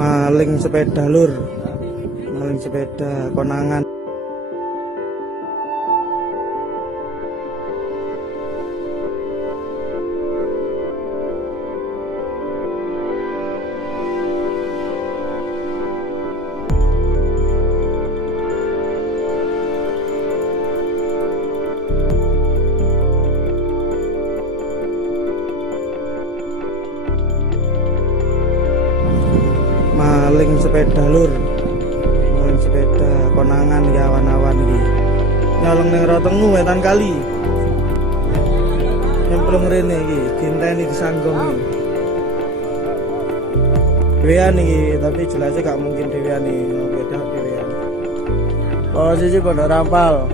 Maling sepeda lur, maling sepeda konangan. Maling sepeda lur, maling sepeda konangan ya awan-awan iki. Nyolong ning Rotengu wetan kali. Nyemplung rene iki, dinteni disanggong iki. Dewean iki, tapi jelasnya gak mungkin dewean iki, beda dewean. Oh, siji pondok rampal.